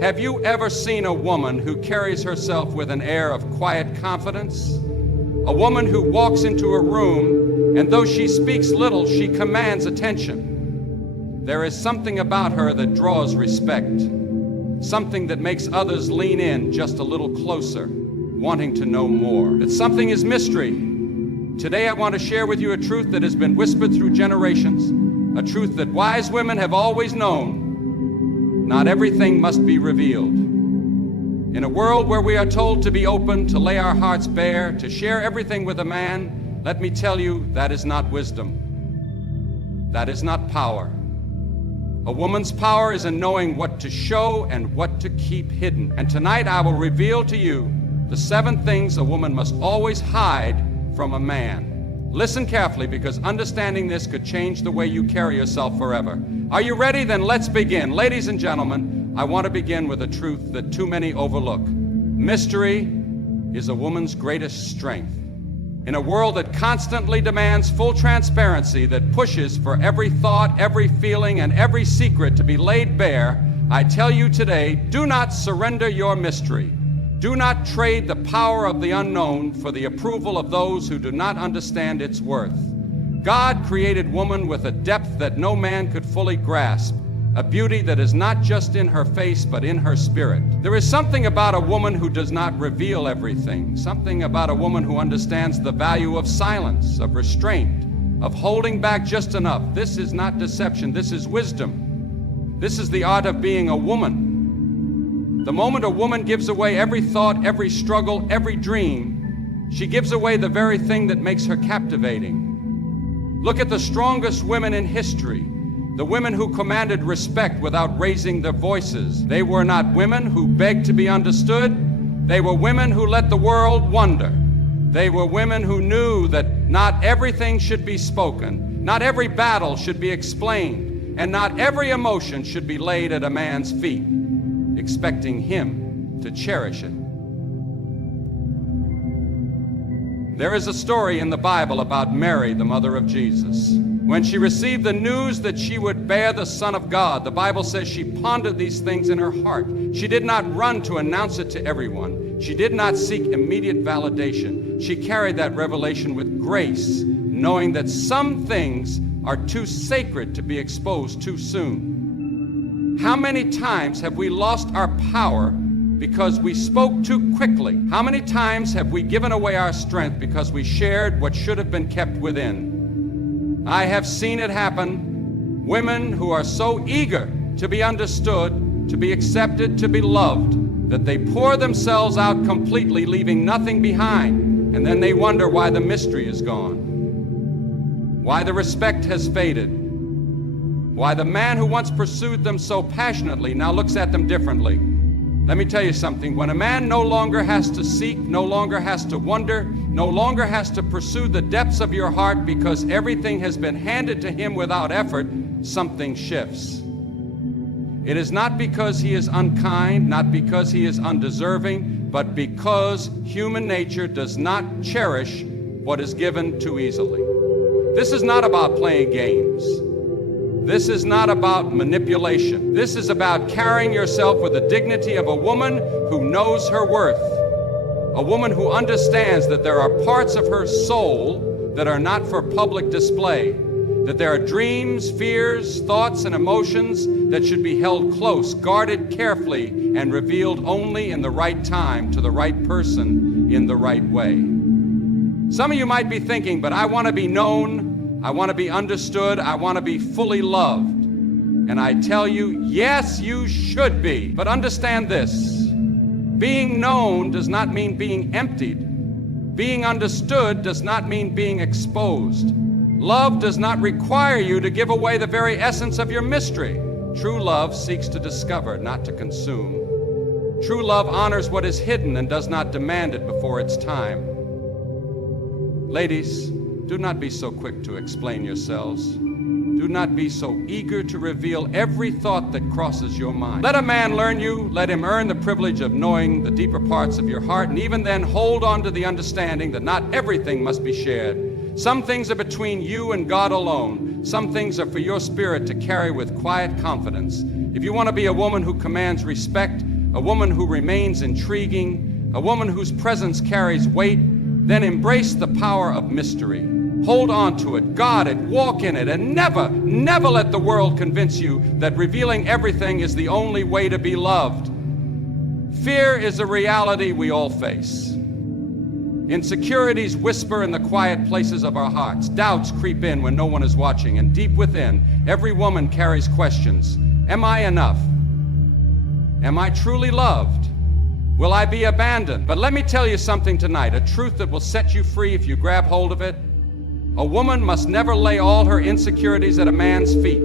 Have you ever seen a woman who carries herself with an air of quiet confidence? A woman who walks into a room, and though she speaks little, she commands attention. There is something about her that draws respect, something that makes others lean in just a little closer, wanting to know more. That something is mystery. Today I want to share with you a truth that has been whispered through generations, a truth that wise women have always known. Not everything must be revealed. In a world where we are told to be open, to lay our hearts bare, to share everything with a man, let me tell you, that is not wisdom. That is not power. A woman's power is in knowing what to show and what to keep hidden. And tonight I will reveal to you the 7 things a woman must always hide from a man. Listen carefully, because understanding this could change the way you carry yourself forever. Are you ready? Then let's begin. Ladies and gentlemen, I want to begin with a truth that too many overlook. Mystery is a woman's greatest strength. In a world that constantly demands full transparency, that pushes for every thought, every feeling, and every secret to be laid bare, I tell you today, do not surrender your mystery. Do not trade the power of the unknown for the approval of those who do not understand its worth. God created woman with a depth that no man could fully grasp, a beauty that is not just in her face but in her spirit. There is something about a woman who does not reveal everything, something about a woman who understands the value of silence, of restraint, of holding back just enough. This is not deception, this is wisdom. This is the art of being a woman. The moment a woman gives away every thought, every struggle, every dream, she gives away the very thing that makes her captivating. Look at the strongest women in history, the women who commanded respect without raising their voices. They were not women who begged to be understood. They were women who let the world wonder. They were women who knew that not everything should be spoken, not every battle should be explained, and not every emotion should be laid at a man's feet, expecting him to cherish it. There is a story in the Bible about Mary, the mother of Jesus. When she received the news that she would bear the Son of God, the Bible says she pondered these things in her heart. She did not run to announce it to everyone. She did not seek immediate validation. She carried that revelation with grace, knowing that some things are too sacred to be exposed too soon. How many times have we lost our power because we spoke too quickly? How many times have we given away our strength because we shared what should have been kept within? I have seen it happen. Women who are so eager to be understood, to be accepted, to be loved, that they pour themselves out completely, leaving nothing behind. And then they wonder why the mystery is gone, why the respect has faded, why the man who once pursued them so passionately now looks at them differently. Let me tell you something. When a man no longer has to seek, no longer has to wonder, no longer has to pursue the depths of your heart because everything has been handed to him without effort, something shifts. It is not because he is unkind, not because he is undeserving, but because human nature does not cherish what is given too easily. This is not about playing games. This is not about manipulation. This is about carrying yourself with the dignity of a woman who knows her worth, a woman who understands that there are parts of her soul that are not for public display, that there are dreams, fears, thoughts, and emotions that should be held close, guarded carefully, and revealed only in the right time to the right person in the right way. Some of you might be thinking, but I want to be known, I want to be understood, I want to be fully loved. And I tell you, yes, you should be. But understand this. Being known does not mean being emptied. Being understood does not mean being exposed. Love does not require you to give away the very essence of your mystery. True love seeks to discover, not to consume. True love honors what is hidden and does not demand it before its time. Ladies, do not be so quick to explain yourselves. Do not be so eager to reveal every thought that crosses your mind. Let a man learn you, let him earn the privilege of knowing the deeper parts of your heart, and even then hold on to the understanding that not everything must be shared. Some things are between you and God alone. Some things are for your spirit to carry with quiet confidence. If you want to be a woman who commands respect, a woman who remains intriguing, a woman whose presence carries weight, then embrace the power of mystery. Hold on to it, guard it, walk in it, and never let the world convince you that revealing everything is the only way to be loved. Fear is a reality we all face. Insecurities whisper in the quiet places of our hearts. Doubts creep in when no one is watching, and deep within, every woman carries questions. Am I enough? Am I truly loved? Will I be abandoned? But let me tell you something tonight, a truth that will set you free if you grab hold of it. A woman must never lay all her insecurities at a man's feet.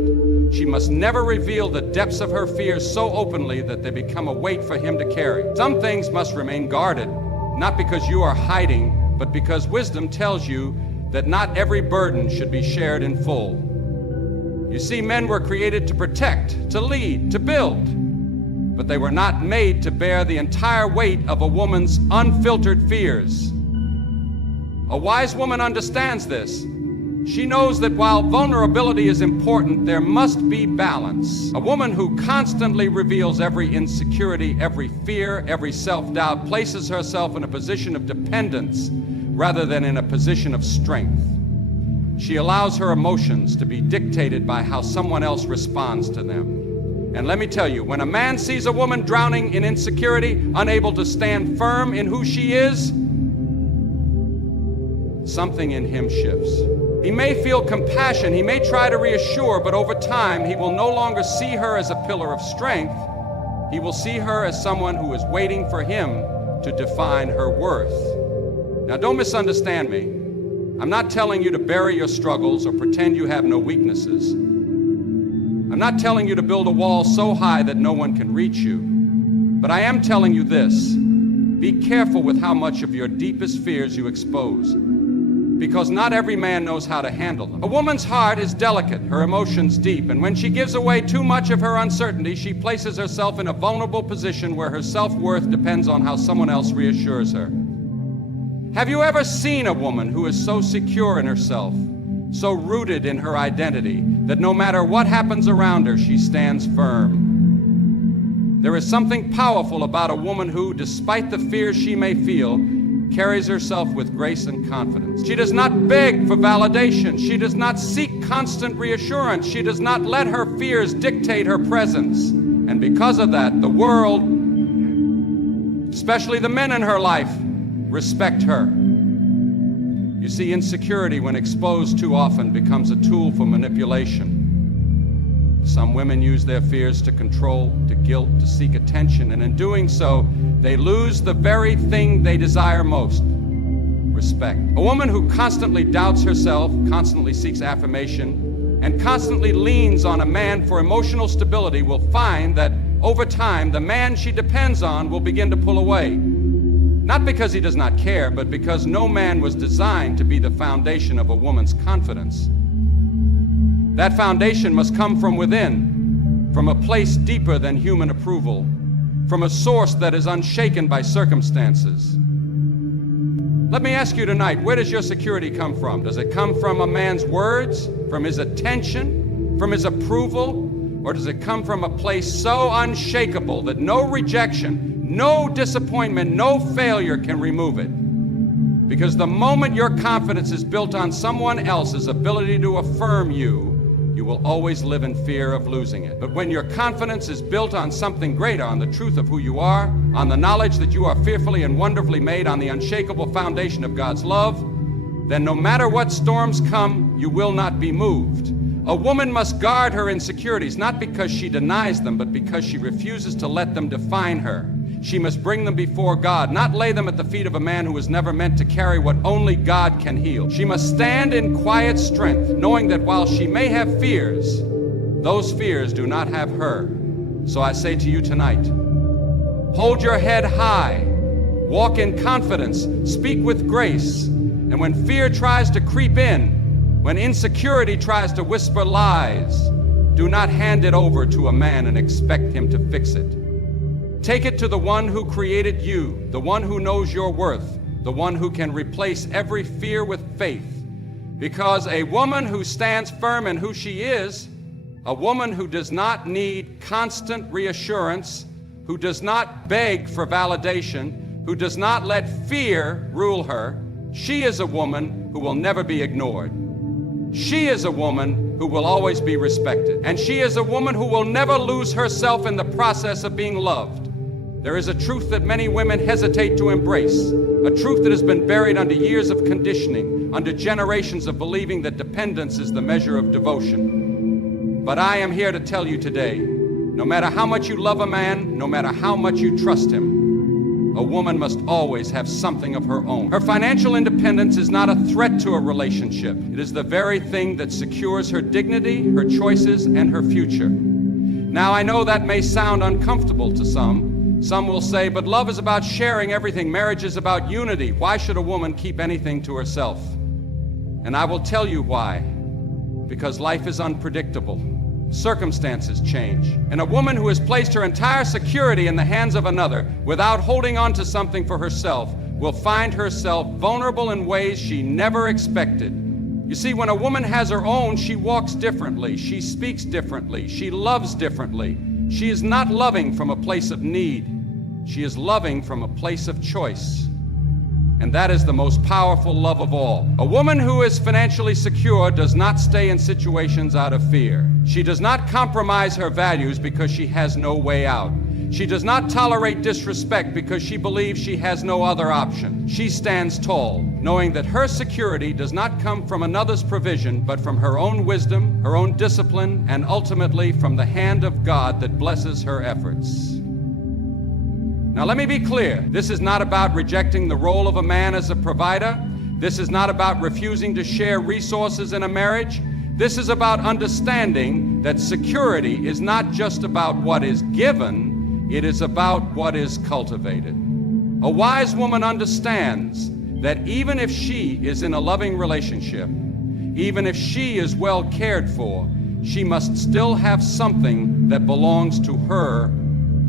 She must never reveal the depths of her fears so openly that they become a weight for him to carry. Some things must remain guarded, not because you are hiding, but because wisdom tells you that not every burden should be shared in full. You see, men were created to protect, to lead, to build, but they were not made to bear the entire weight of a woman's unfiltered fears. A wise woman understands this. She knows that while vulnerability is important, there must be balance. A woman who constantly reveals every insecurity, every fear, every self-doubt, places herself in a position of dependence rather than in a position of strength. She allows her emotions to be dictated by how someone else responds to them. And let me tell you, when a man sees a woman drowning in insecurity, unable to stand firm in who she is, something in him shifts. He may feel compassion, he may try to reassure, but over time he will no longer see her as a pillar of strength. He will see her as someone who is waiting for him to define her worth. Now, don't misunderstand me. I'm not telling you to bury your struggles or pretend you have no weaknesses. I'm not telling you to build a wall so high that no one can reach you. But I am telling you this: be careful with how much of your deepest fears you expose, because not every man knows how to handle them. A woman's heart is delicate, her emotions deep, and when she gives away too much of her uncertainty, she places herself in a vulnerable position where her self-worth depends on how someone else reassures her. Have you ever seen a woman who is so secure in herself, so rooted in her identity, that no matter what happens around her, she stands firm? There is something powerful about a woman who, despite the fears she may feel, carries herself with grace and confidence. She does not beg for validation. She does not seek constant reassurance. She does not let her fears dictate her presence. And because of that, the world, especially the men in her life, respect her. You see, insecurity, when exposed too often, becomes a tool for manipulation. Some women use their fears to control, to guilt, to seek attention, and in doing so, they lose the very thing they desire most: respect. A woman who constantly doubts herself, constantly seeks affirmation, and constantly leans on a man for emotional stability will find that over time, the man she depends on will begin to pull away. Not because he does not care, but because no man was designed to be the foundation of a woman's confidence. That foundation must come from within, from a place deeper than human approval, from a source that is unshaken by circumstances. Let me ask you tonight, where does your security come from? Does it come from a man's words, from his attention, from his approval, or does it come from a place so unshakable that no rejection, no disappointment, no failure can remove it? Because the moment your confidence is built on someone else's ability to affirm you, you will always live in fear of losing it. But when your confidence is built on something greater, on the truth of who you are, on the knowledge that you are fearfully and wonderfully made, on the unshakable foundation of God's love, then no matter what storms come, you will not be moved. A woman must guard her insecurities, not because she denies them, but because she refuses to let them define her. She must bring them before God, not lay them at the feet of a man who was never meant to carry what only God can heal. She must stand in quiet strength, knowing that while she may have fears, those fears do not have her. So I say to you tonight, hold your head high, walk in confidence, speak with grace, and when fear tries to creep in, when insecurity tries to whisper lies, do not hand it over to a man and expect him to fix it. Take it to the one who created you, the one who knows your worth, the one who can replace every fear with faith, Because a woman who stands firm in who she is, a woman who does not need constant reassurance, who does not beg for validation, who does not let fear rule her, she is a woman who will never be ignored. She is a woman who will always be respected. And she is a woman who will never lose herself in the process of being loved. There is a truth that many women hesitate to embrace, a truth that has been buried under years of conditioning, under generations of believing that dependence is the measure of devotion. But I am here to tell you today, no matter how much you love a man, no matter how much you trust him, a woman must always have something of her own. Her financial independence is not a threat to a relationship. It is the very thing that secures her dignity, her choices, and her future. Now, I know that may sound uncomfortable to some. Some will say, but love is about sharing everything. Marriage is about unity. Why should a woman keep anything to herself? And I will tell you why. Because life is unpredictable. Circumstances change. And a woman who has placed her entire security in the hands of another without holding on to something for herself will find herself vulnerable in ways she never expected. You see, when a woman has her own, she walks differently, she speaks differently, she loves differently. She is not loving from a place of need. She is loving from a place of choice. And that is the most powerful love of all. A woman who is financially secure does not stay in situations out of fear. She does not compromise her values because she has no way out. She does not tolerate disrespect because she believes she has no other option. She stands tall, knowing that her security does not come from another's provision, but from her own wisdom, her own discipline, and ultimately from the hand of God that blesses her efforts. Now let me be clear, this is not about rejecting the role of a man as a provider. This is not about refusing to share resources in a marriage. This is about understanding that security is not just about what is given, it is about what is cultivated. A wise woman understands that even if she is in a loving relationship, even if she is well cared for, she must still have something that belongs to her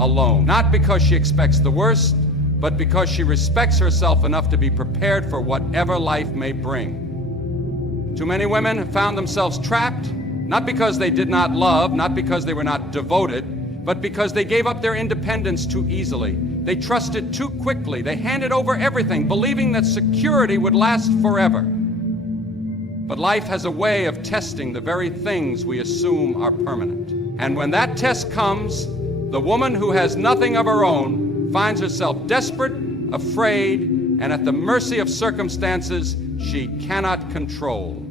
alone. Not because she expects the worst, but because she respects herself enough to be prepared for whatever life may bring. Too many women have found themselves trapped, not because they did not love, not because they were not devoted, but because they gave up their independence too easily. They trusted too quickly. They handed over everything, believing that security would last forever. But life has a way of testing the very things we assume are permanent. And when that test comes, the woman who has nothing of her own finds herself desperate, afraid, and at the mercy of circumstances she cannot control.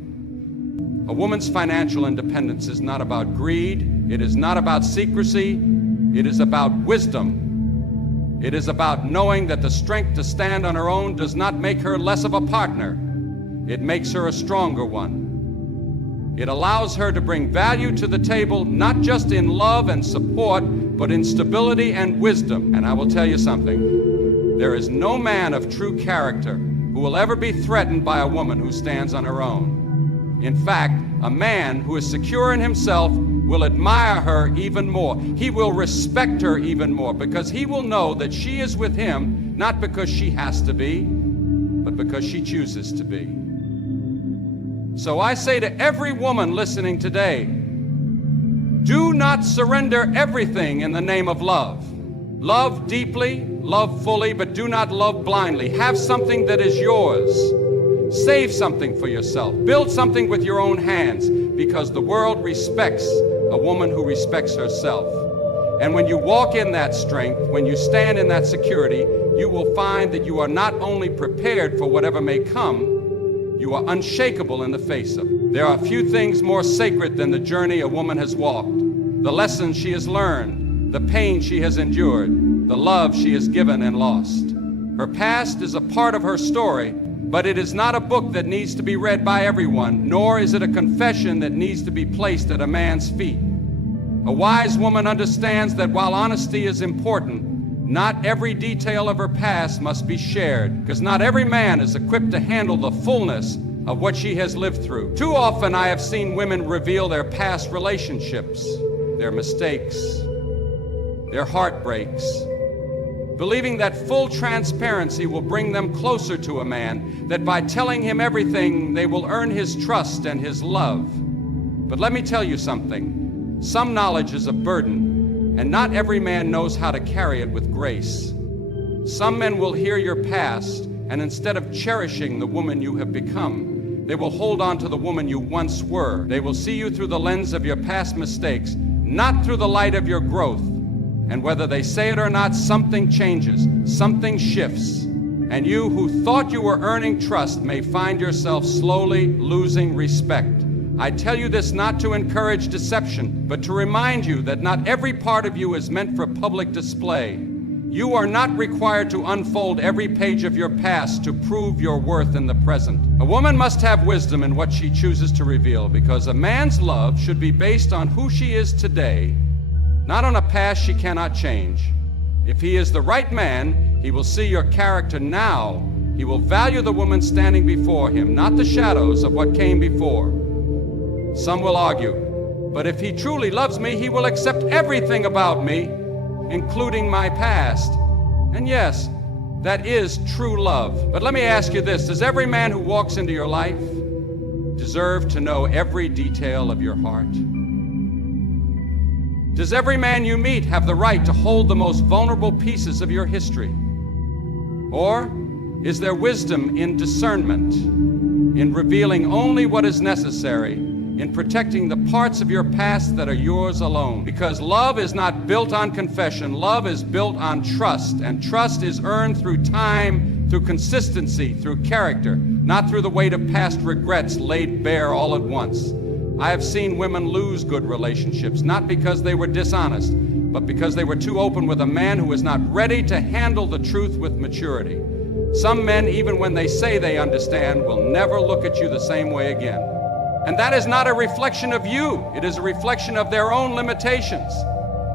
A woman's financial independence is not about greed. It is not about secrecy. It is about wisdom. It is about knowing that the strength to stand on her own does not make her less of a partner. It makes her a stronger one. It allows her to bring value to the table, not just in love and support, but in stability and wisdom. And I will tell you something. There is no man of true character who will ever be threatened by a woman who stands on her own. In fact, a man who is secure in himself will admire her even more. He will respect her even more because he will know that she is with him not because she has to be, but because she chooses to be. So I say to every woman listening today, do not surrender everything in the name of love. Love deeply, love fully, but do not love blindly. Have something that is yours. Save something for yourself. Build something with your own hands, because the world respects a woman who respects herself. And when you walk in that strength, when you stand in that security, you will find that you are not only prepared for whatever may come, you are unshakable in the face of it. There are few things more sacred than the journey a woman has walked, the lessons she has learned, the pain she has endured, the love she has given and lost. Her past is a part of her story, but it is not a book that needs to be read by everyone, nor is it a confession that needs to be placed at a man's feet. A wise woman understands that while honesty is important, not every detail of her past must be shared, because not every man is equipped to handle the fullness of what she has lived through. Too often I have seen women reveal their past relationships, their mistakes, their heartbreaks, believing that full transparency will bring them closer to a man, that by telling him everything, they will earn his trust and his love. But let me tell you something. Some knowledge is a burden, and not every man knows how to carry it with grace. Some men will hear your past, and instead of cherishing the woman you have become, they will hold on to the woman you once were. They will see you through the lens of your past mistakes, not through the light of your growth. And whether they say it or not, something changes, something shifts. And you who thought you were earning trust may find yourself slowly losing respect. I tell you this not to encourage deception, but to remind you that not every part of you is meant for public display. You are not required to unfold every page of your past to prove your worth in the present. A woman must have wisdom in what she chooses to reveal, because a man's love should be based on who she is today, not on a past she cannot change. If he is the right man, he will see your character now. He will value the woman standing before him, not the shadows of what came before. Some will argue, but if he truly loves me, he will accept everything about me, including my past. And yes, that is true love. But let me ask you this, does every man who walks into your life deserve to know every detail of your heart? Does every man you meet have the right to hold the most vulnerable pieces of your history? Or is there wisdom in discernment, in revealing only what is necessary, in protecting the parts of your past that are yours alone? Because love is not built on confession. Love is built on trust, and trust is earned through time, through consistency, through character, not through the weight of past regrets laid bare all at once. I have seen women lose good relationships, not because they were dishonest, but because they were too open with a man who was not ready to handle the truth with maturity. Some men, even when they say they understand, will never look at you the same way again. And that is not a reflection of you. It is a reflection of their own limitations.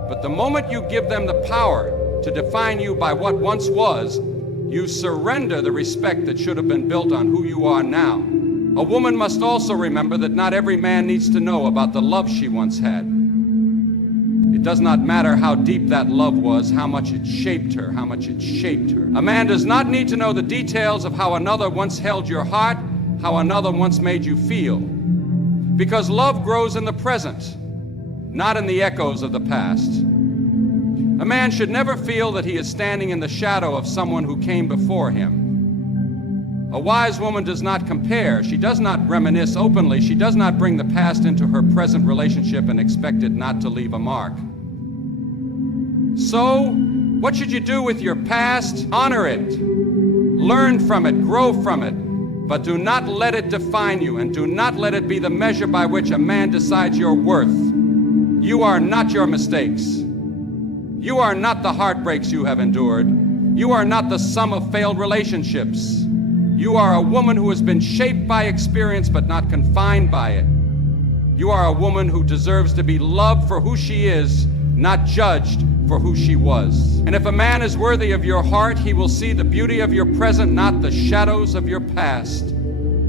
But the moment you give them the power to define you by what once was, you surrender the respect that should have been built on who you are now. A woman must also remember that not every man needs to know about the love she once had. It does not matter how deep that love was, how much it shaped her, how much it shaped her. A man does not need to know the details of how another once held your heart, how another once made you feel. Because love grows in the present, not in the echoes of the past. A man should never feel that he is standing in the shadow of someone who came before him. A wise woman does not compare. She does not reminisce openly. She does not bring the past into her present relationship and expect it not to leave a mark. So, what should you do with your past? Honor it. Learn from it. Grow from it. But do not let it define you, and do not let it be the measure by which a man decides your worth. You are not your mistakes. You are not the heartbreaks you have endured. You are not the sum of failed relationships. You are a woman who has been shaped by experience but not confined by it. You are a woman who deserves to be loved for who she is, not judged for who she was. And if a man is worthy of your heart, he will see the beauty of your present, not the shadows of your past.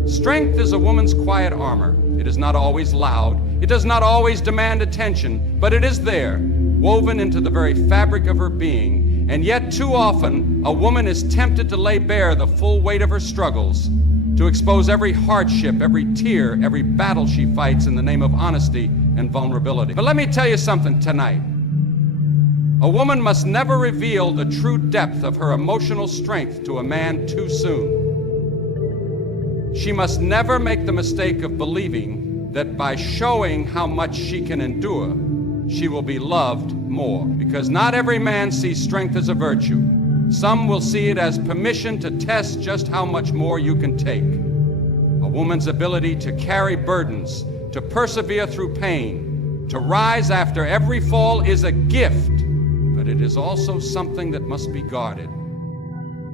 Strength is a woman's quiet armor. It is not always loud. It does not always demand attention, but it is there, woven into the very fabric of her being. And yet, too often, a woman is tempted to lay bare the full weight of her struggles, to expose every hardship, every tear, every battle she fights in the name of honesty and vulnerability. But let me tell you something tonight. A woman must never reveal the true depth of her emotional strength to a man too soon. She must never make the mistake of believing that by showing how much she can endure, she will be loved more. Because not every man sees strength as a virtue. Some will see it as permission to test just how much more you can take. A woman's ability to carry burdens, to persevere through pain, to rise after every fall is a gift. But it is also something that must be guarded.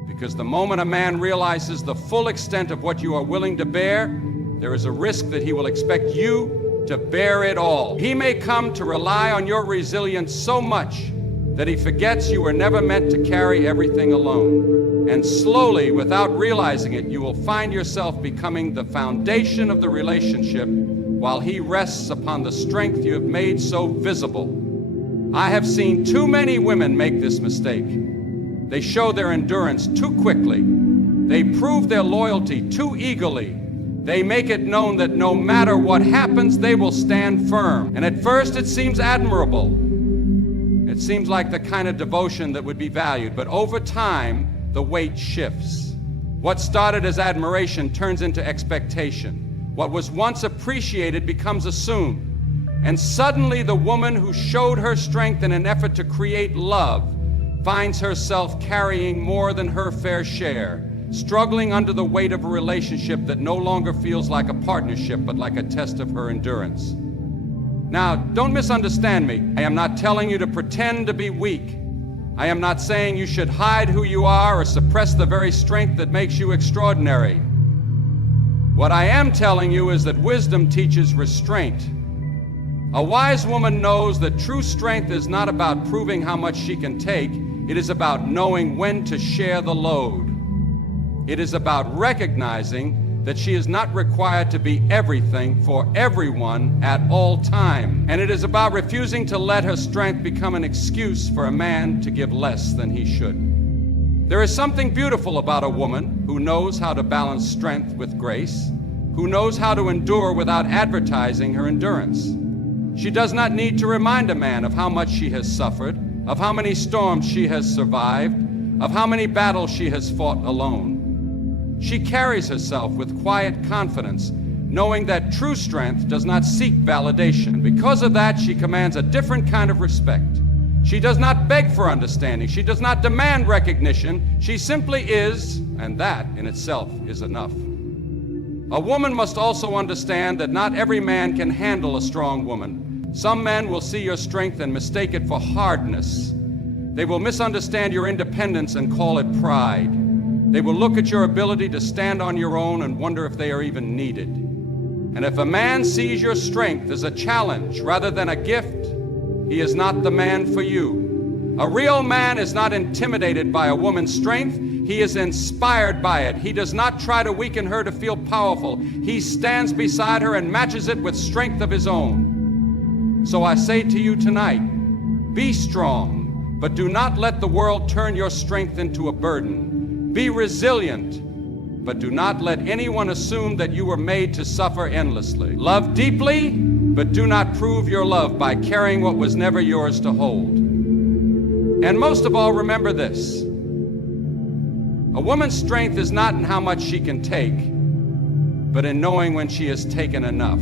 Because the moment a man realizes the full extent of what you are willing to bear, there is a risk that he will expect you to bear it all. He may come to rely on your resilience so much that he forgets you were never meant to carry everything alone. And slowly, without realizing it, you will find yourself becoming the foundation of the relationship while he rests upon the strength you have made so visible. I have seen too many women make this mistake. They show their endurance too quickly. They prove their loyalty too eagerly. They make it known that no matter what happens, they will stand firm. And at first it seems admirable. It seems like the kind of devotion that would be valued, but over time, the weight shifts. What started as admiration turns into expectation. What was once appreciated becomes assumed. And suddenly the woman who showed her strength in an effort to create love finds herself carrying more than her fair share, struggling under the weight of a relationship that no longer feels like a partnership, but like a test of her endurance. Now, don't misunderstand me. I am not telling you to pretend to be weak. I am not saying you should hide who you are or suppress the very strength that makes you extraordinary. What I am telling you is that wisdom teaches restraint. A wise woman knows that true strength is not about proving how much she can take. It is about knowing when to share the load. It is about recognizing that she is not required to be everything for everyone at all time. And it is about refusing to let her strength become an excuse for a man to give less than he should. There is something beautiful about a woman who knows how to balance strength with grace, who knows how to endure without advertising her endurance. She does not need to remind a man of how much she has suffered, of how many storms she has survived, of how many battles she has fought alone. She carries herself with quiet confidence, knowing that true strength does not seek validation. Because of that, she commands a different kind of respect. She does not beg for understanding. She does not demand recognition. She simply is, and that in itself is enough. A woman must also understand that not every man can handle a strong woman. Some men will see your strength and mistake it for hardness. They will misunderstand your independence and call it pride. They will look at your ability to stand on your own and wonder if they are even needed. And if a man sees your strength as a challenge rather than a gift, he is not the man for you. A real man is not intimidated by a woman's strength. He is inspired by it. He does not try to weaken her to feel powerful. He stands beside her and matches it with strength of his own. So I say to you tonight, be strong, but do not let the world turn your strength into a burden. Be resilient, but do not let anyone assume that you were made to suffer endlessly. Love deeply, but do not prove your love by carrying what was never yours to hold. And most of all, remember this. A woman's strength is not in how much she can take, but in knowing when she has taken enough.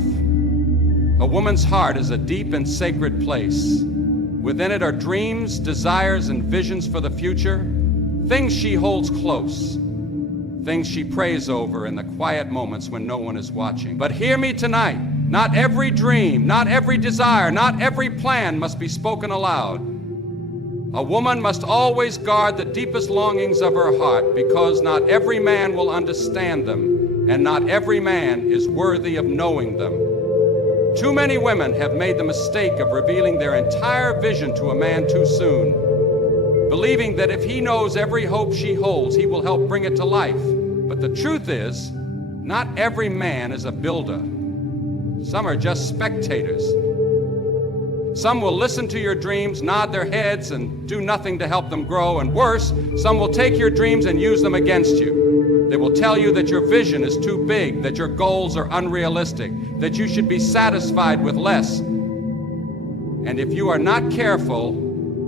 A woman's heart is a deep and sacred place. Within it are dreams, desires, and visions for the future. Things she holds close, things she prays over in the quiet moments when no one is watching. But hear me tonight, not every dream, not every desire, not every plan must be spoken aloud. A woman must always guard the deepest longings of her heart, because not every man will understand them, and not every man is worthy of knowing them. Too many women have made the mistake of revealing their entire vision to a man too soon, believing that if he knows every hope she holds, he will help bring it to life. But the truth is, not every man is a builder. Some are just spectators. Some will listen to your dreams, nod their heads, and do nothing to help them grow. And worse, some will take your dreams and use them against you. They will tell you that your vision is too big, that your goals are unrealistic, that you should be satisfied with less. And if you are not careful,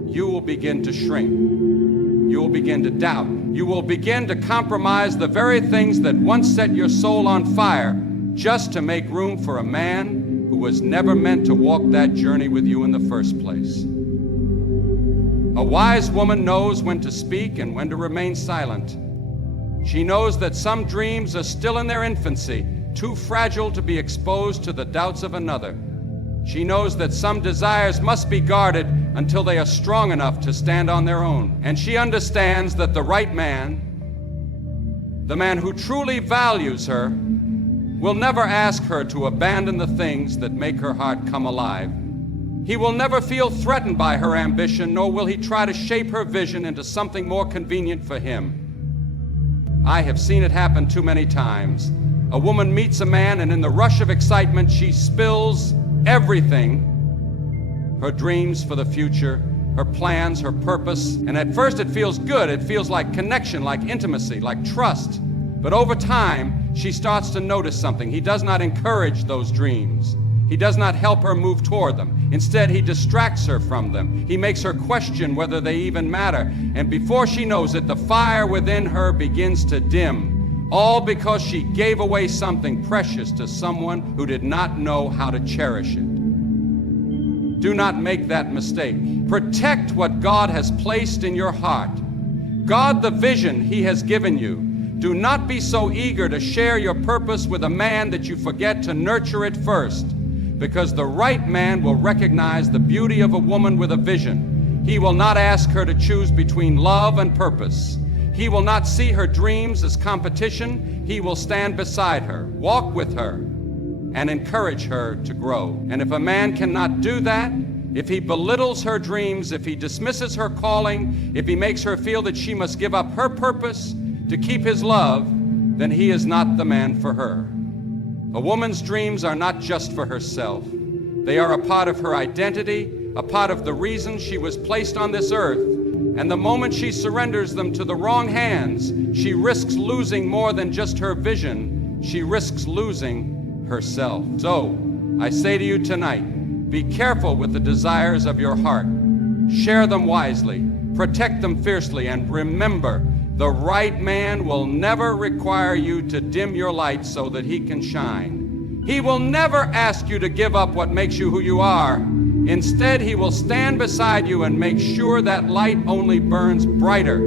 you will begin to shrink. You will begin to doubt. You will begin to compromise the very things that once set your soul on fire, just to make room for a man who was never meant to walk that journey with you in the first place. A wise woman knows when to speak and when to remain silent. She knows that some dreams are still in their infancy, too fragile to be exposed to the doubts of another. She knows that some desires must be guarded until they are strong enough to stand on their own. And she understands that the right man, the man who truly values her, will never ask her to abandon the things that make her heart come alive. He will never feel threatened by her ambition, nor will he try to shape her vision into something more convenient for him. I have seen it happen too many times. A woman meets a man, and in the rush of excitement, she spills everything: her dreams for the future, her plans, her purpose. And at first it feels good. It feels like connection, like intimacy, like trust. But over time, she starts to notice something. He does not encourage those dreams. He does not help her move toward them. Instead, he distracts her from them. He makes her question whether they even matter. And before she knows it, the fire within her begins to dim, all because she gave away something precious to someone who did not know how to cherish it. Do not make that mistake. Protect what God has placed in your heart. Guard the vision He has given you. Do not be so eager to share your purpose with a man that you forget to nurture it first, because the right man will recognize the beauty of a woman with a vision. He will not ask her to choose between love and purpose. He will not see her dreams as competition. He will stand beside her, walk with her, and encourage her to grow. And if a man cannot do that, if he belittles her dreams, if he dismisses her calling, if he makes her feel that she must give up her purpose to keep his love, then he is not the man for her. A woman's dreams are not just for herself. They are a part of her identity, a part of the reason she was placed on this earth. And the moment she surrenders them to the wrong hands, she risks losing more than just her vision. She risks losing herself. So, I say to you tonight, be careful with the desires of your heart. Share them wisely, protect them fiercely, and remember, the right man will never require you to dim your light so that he can shine. He will never ask you to give up what makes you who you are. Instead, he will stand beside you and make sure that light only burns brighter